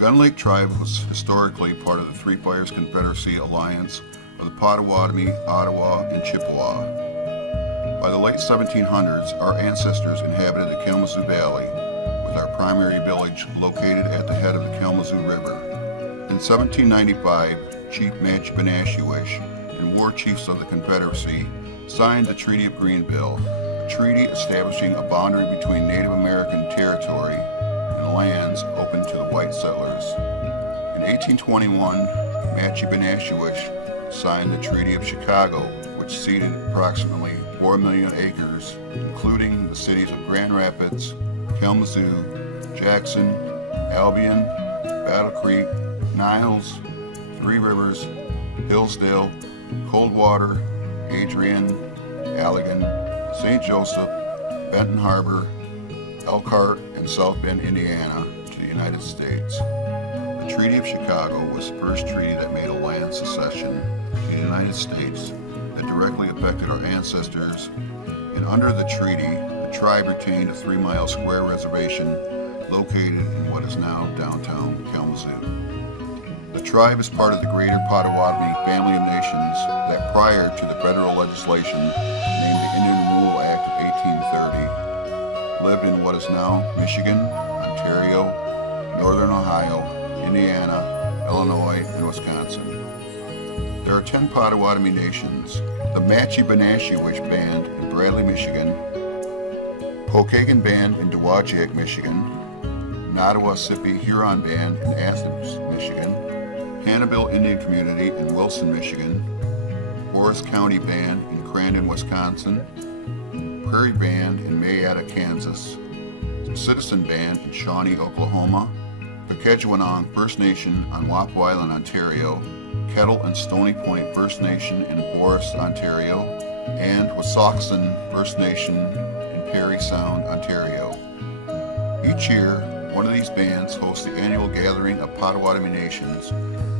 Gun Lake tribe was historically part of the Three Fires Confederacy alliance of the Pottawatomi, Ottawa, and Chippewa. By the late 1700s, our ancestors inhabited the Kalamazoo Valley, with our primary village located at the head of the Kalamazoo River. In 1795, Chief Match-E-Be-Nash-She-Wish and war chiefs of the Confederacy signed the Treaty of Greenville, a treaty establishing a boundary between Native American territory and lands open to the white settlers. In 1821, Match-E-Be-Nash-She-Wish signed the Treaty of Chicago, which ceded approximately 4 million acres, including the cities of Grand Rapids, Kalamazoo, Jackson, Albion, Battle Creek, Niles, Three Rivers, Hillsdale, Coldwater, Adrian, Allegan, St. Joseph, Benton Harbor, Elkhart, and South Bend, Indiana, to the United States. The Treaty of Chicago was the first treaty that made a land secession to the United States that directly affected our ancestors, and under the treaty, the tribe retained a 3-mile square reservation located in what is now downtown Kalamazoo. The tribe is part of the Greater Pottawatomi family of nations that prior to the federal legislation named the Indian Removal Act of 1830 lived in what is now Michigan, Ontario, Northern Ohio, Indiana, Illinois, and Wisconsin. There are 10 Pottawatomi nations: the Match-E-Be-Nash-She-Wish Band in Bradley, Michigan, Pokagon Band in Dowagiac, Michigan, Pottawatomi Band in Athens, Michigan, Hannibal Indian Community in Wilson, Michigan, Forest County Band in Crandon, Wisconsin, Prairie Band in Mayetta, Kansas, Citizen Band in Shawnee, Oklahoma, Pequejuanong First Nation on Wapo Island, Ontario, Kettle and Stony Point First Nation in Forest, Ontario, and Wissahickon First Nation in Parry Sound, Ontario. Each year, one of these bands hosts the annual gathering of Pottawatomi nations,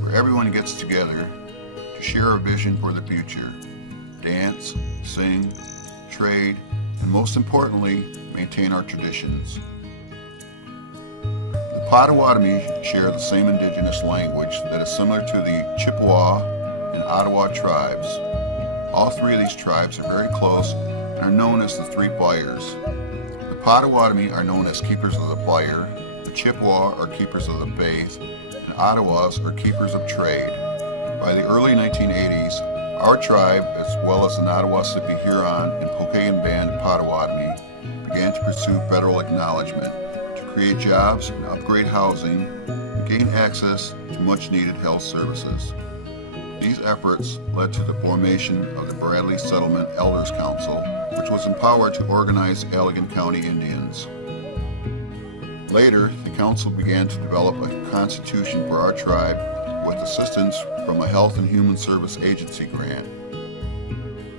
where everyone gets together to share a vision for the future, dance, sing, trade, and most importantly, maintain our traditions. The Pottawatomi share the same indigenous language that is similar to the Chippewa and Ottawa tribes. All three of these tribes are very close and are known as the Three Fires. The Pottawatomi are known as keepers of the fire, the Chippewa are keepers of the faith, and Ottawas are keepers of trade. By the early 1980s, our tribe, as well as the Pottawatomi Huron and Pokagon Band of Pottawatomi, began to pursue federal acknowledgement to create jobs and upgrade housing and gain access to much-needed health services. These efforts led to the formation of the Bradley Settlement Elders Council, which was empowered to organize Allegan County Indians. Later, the council began to develop a constitution for our tribe with assistance from a Health and Human Service Agency grant.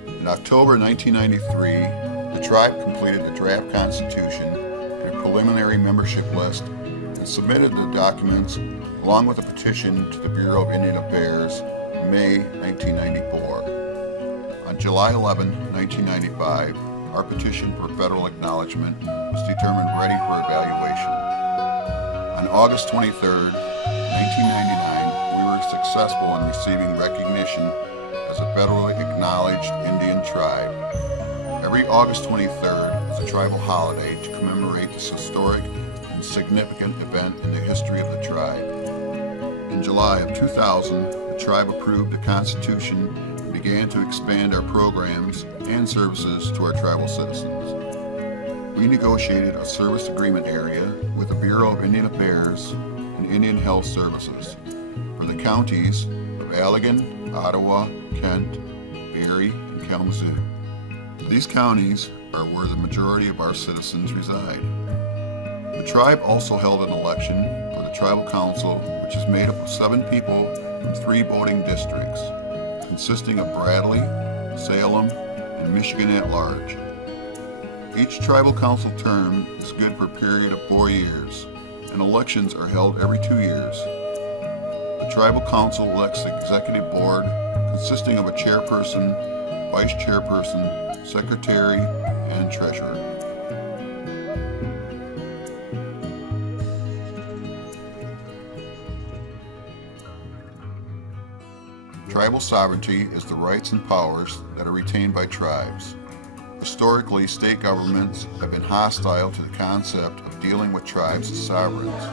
In October 1993, the tribe completed the draft constitution and a preliminary membership list and submitted the documents along with a petition to the Bureau of Indian Affairs in May 1994. On July 11, 1995, our petition for federal acknowledgement was determined ready for evaluation. On August 23, 1999, we were successful in receiving recognition as a federally acknowledged Indian tribe. Every August 23rd is a tribal holiday to commemorate this historic and significant event in the history of the tribe. In July of 2000, the tribe approved the Constitution and began to expand our programs and services to our tribal citizens. We negotiated a service agreement area with the Bureau of Indian Affairs and Indian Health Services for the counties of Allegan, Ottawa, Kent, Barrie, and Kalamazoo. These counties are where the majority of our citizens reside. The tribe also held an election for the Tribal Council, which is made up of 7 people from 3 voting districts, consisting of Bradley, Salem, and Michigan at large. Each Tribal Council term is good for a period of 4 years, and elections are held every 2 years. The Tribal Council elects the Executive Board, consisting of a chairperson, vice chairperson, secretary, and treasurer. Tribal sovereignty is the rights and powers that are retained by tribes. Historically, state governments have been hostile to the concept of dealing with tribes as sovereigns.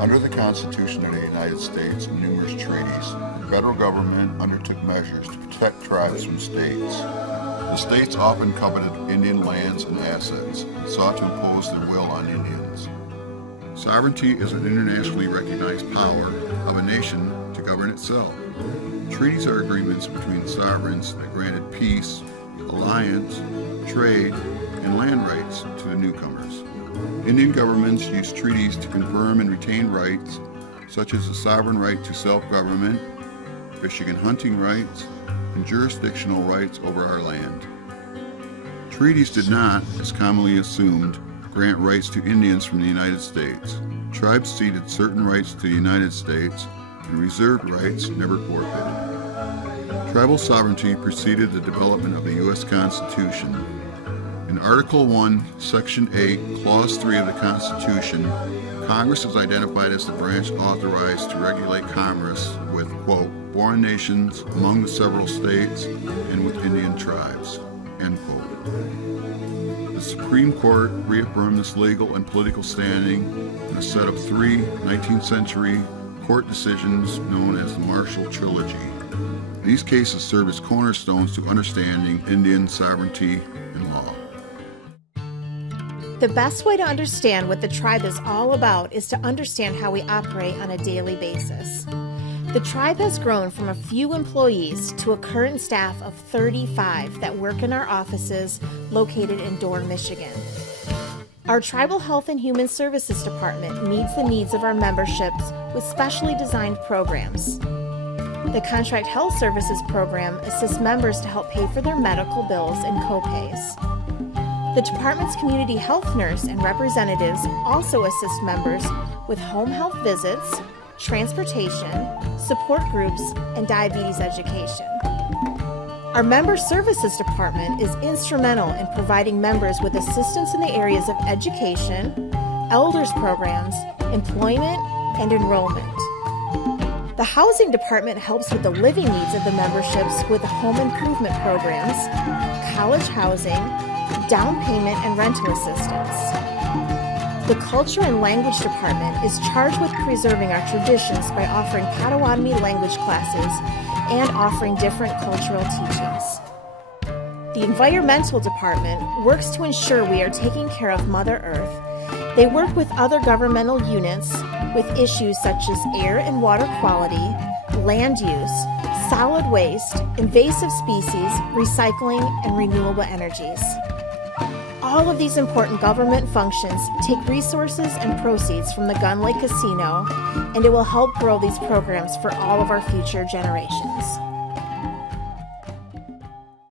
Under the Constitution of the United States and numerous treaties, the federal government undertook measures to protect tribes from states. The states often coveted Indian lands and assets and sought to impose their will on Indians. Sovereignty is an internationally recognized power of a nation to govern itself. Treaties are agreements between sovereigns that granted peace, alliance, trade, and land rights to the newcomers. Indian governments use treaties to confirm and retain rights, such as the sovereign right to self-government, fishing and hunting rights, and jurisdictional rights over our land. Treaties did not, as commonly assumed, grant rights to Indians from the United States. Tribes ceded certain rights to the United States, and reserved rights never forfeited. Tribal sovereignty preceded the development of the U.S. Constitution. In Article 1, Section 8, Clause 3 of the Constitution, Congress is identified as the branch authorized to regulate commerce with, quote, foreign nations, among the several states, and with Indian tribes, end quote. The Supreme Court reaffirmed this legal and political standing in a set of 3 19th century court decisions known as the Marshall Trilogy. These cases serve as cornerstones to understanding Indian sovereignty and law. The best way to understand what the tribe is all about is to understand how we operate on a daily basis. The tribe has grown from a few employees to a current staff of 35 that work in our offices located in Dorn, Michigan. Our Tribal Health and Human Services Department meets the needs of our memberships with specially designed programs. The Contract Health Services Program assists members to help pay for their medical bills and co-pays. The department's community health nurse and representatives also assist members with home health visits, transportation, support groups, and diabetes education. Our Member Services Department is instrumental in providing members with assistance in the areas of education, elders programs, employment, and enrollment. The Housing Department helps with the living needs of the memberships with home improvement programs, college housing, down payment, and rental assistance. The Culture and Language Department is charged with preserving our traditions by offering Pottawatomi language classes and offering different cultural teachings. The Environmental Department works to ensure we are taking care of Mother Earth. They work with other governmental units with issues such as air and water quality, land use, solid waste, invasive species, recycling, and renewable energies. All of these important government functions take resources and proceeds from the Gun Lake Casino, and it will help grow these programs for all of our future generations.